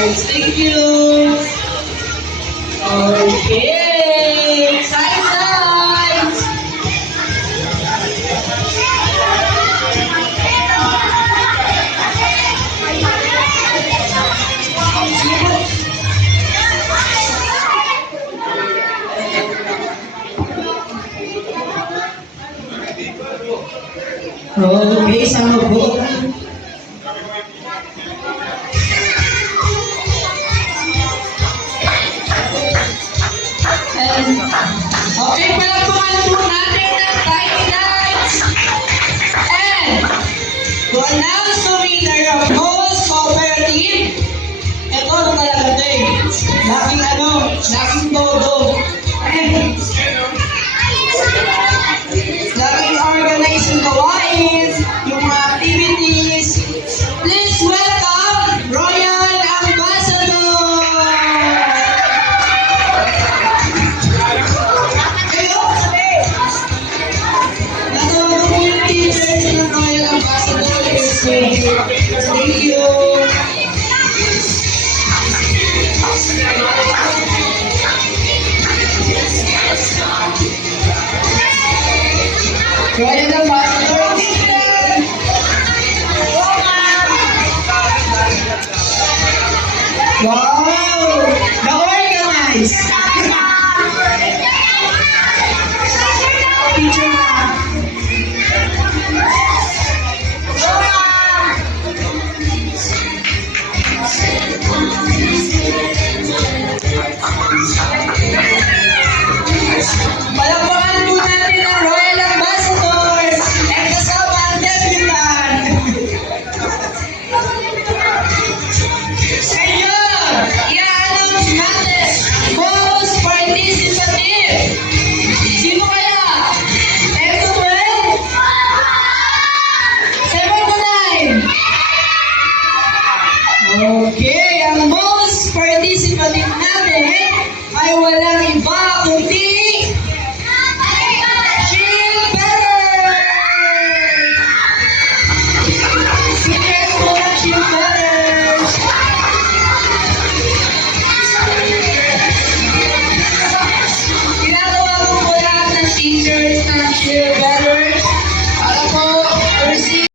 guys. Thank you. Okay. Side, side. Okay, sama po. Okay, palagpakan po natin ang Friday nights. And to announce the winner of most cooperative, ito talaga din. Laking todo. Laking organizing gawain, yung mga activities. Please welcome Royal Ambassador! Thank you. Royal